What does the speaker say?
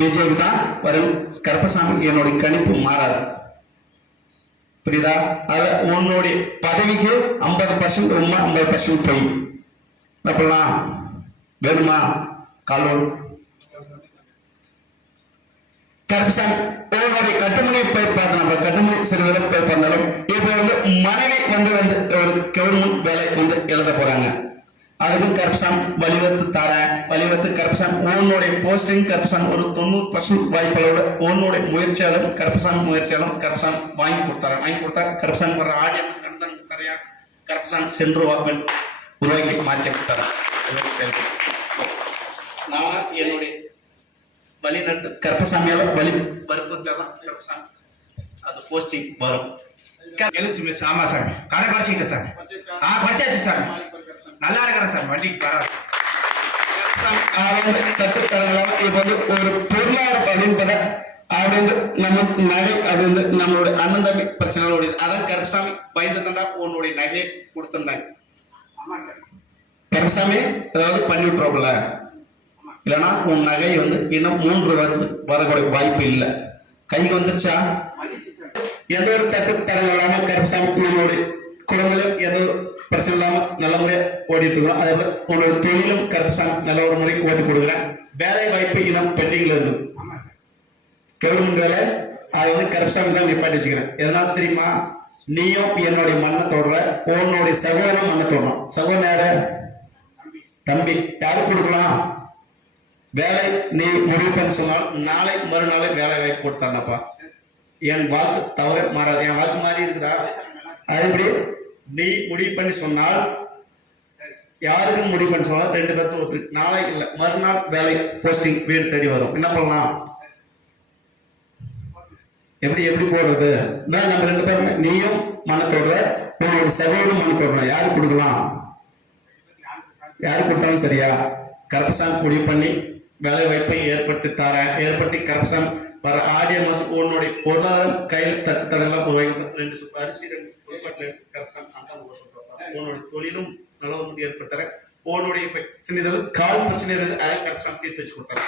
BJP தான் வரும். கருப்பசாமி என்னுடைய கணிப்பு மாறாது. புரியுதா? அதுல உன்னுடைய பதவிக்கு 50% உண்மை, 50% பொய். அப்பெல்லாம் வேணுமா? காலோடு கருப்பசாமி உன்னுடைய கட்டுமணி போய் பார்த்து நம்ம கட்டுமணி சிறிதளவு போய் பார்த்தாலும் இப்ப மனைவி ஒரு கவர்மெண்ட் வேலை எழுத போறாங்க. அதுக்கும் கருப்பசாமி வழிவகுத்து தரேன். வழிவகுத்து கருப்பசாமி உன்னுடைய போஸ்டிங் கருப்பசாமி ஒரு 90% வாய்ப்புகளோட உன்னுடைய முயற்சியாலும் கருப்பசாமி வாங்கி கொடுத்தாரன். வாங்கி கொடுத்தா கருப்பசாமி வர்ற ஆடியன்ஸ் கொடுத்தாரையா? கருப்பசாமி சென்று வாக்குவன் உருவாக்கி மாற்றி கொடுத்தாரன். நான் என்னுடைய வழிநடத்து கருப்பசாமியால வழி வற்புறுத்தான் கருப்பசாமி அது போஸ்டிங் வரும். எழுத்து ஆமா சாமி, கடை படிச்சுக்கிட்டேன் சாமி. படிச்சாச்சு சாமி, நல்லா இருக்கிறேன் சார். வண்டிக்கு பரவாயில்ல. தட்டுத்தரங்களால் இப்ப ஒரு பொருளாதாரம் அப்படின்பத அது நம்ம நகை அது நம்மளுடைய அண்ணன் தம்பி பிரச்சனைகளுடைய அதான் கருப்பசாமி பயந்து தந்தா உன்னுடைய நகையை கொடுத்திருந்தாங்க. கருப்பசாமி ஏதாவது பண்ணி விட்டுறோம்ல, இல்லைன்னா உன் நகை இன்னும் 3 வருது வரக்கூடிய வாய்ப்பு இல்லை. கைக்கு வந்துருச்சா? எந்த ஒரு தட்டுத்தரங்கள் இல்லாம கருப்பசாமி நம்மளுடைய குடும்பங்களும் ஏதோ பிரச்சனை இல்லாம நல்ல முறையா ஓடிட்டு இருக்கோம். அதே போல உன்னோட தொழிலும் கருப்பசாமி நல்ல ஒரு முறைக்கு ஓட்டி கொடுக்குறேன். வேலை வாய்ப்பு இன்னும் பெண்டிங்ல இருக்கு. கவர்மெண்ட் வேலை அது கருப்பசாமி தான் நிப்பாட்டி வச்சுக்கிறேன். எதனால தெரியுமா? நீயும் என்னுடைய மண்ணை தொடுற, உன்னுடைய சகோதரன் மண்ணை தொடுறான். சகோதரன் தம்பி யாருக்கு கொடுக்கலாம் வேலை? நீ முடிவு பண்ணி சொன்னால் நாளை மறுநாளை வேலை வாய்ப்பு கொடுத்தாண்டப்பா. என் வாக்கு தவற மாறாது. என் வாக்கு மாறி இருக்குதா? அதுபடி நீ முடிவு பண்ணி சொன்னால், யாருக்கும் முடிவு பண்ணி சொன்னால் 2 பேர்த்து ஒருத்தர் நாளை இல்லை மறுநாள் வேலை போஸ்டிங் வீடு தேடி வரும். என்ன பண்ணலாம்? எப்படி போடுறது? நம்ம 2 பேருமே நீயும் மனத்தோடுற, உன்னோட சகோதரனும் மனத்தோடுற. யாரு கொடுக்கலாம்? யாரு கொடுத்தாலும் சரியா? கருப்பசாமி முடிவு பண்ணி வேலை வாய்ப்பை ஏற்படுத்தி கருப்பசாமி வர ஆடிய மாசம் உன்னுடைய பொருளாதாரம் கையில் தட்டுத்தடெல்லாம் உருவாக்கி 2 சுப்பு அரிசி 2 எடுத்து கருப்பசாமி உன்னுடைய தொழிலும் நல்ல ஏற்படுத்துற. உன்னுடைய பிரச்சனை கால் பிரச்சனை அதை கருப்பசாமி தீர்த்து வச்சு கொடுத்தாரு.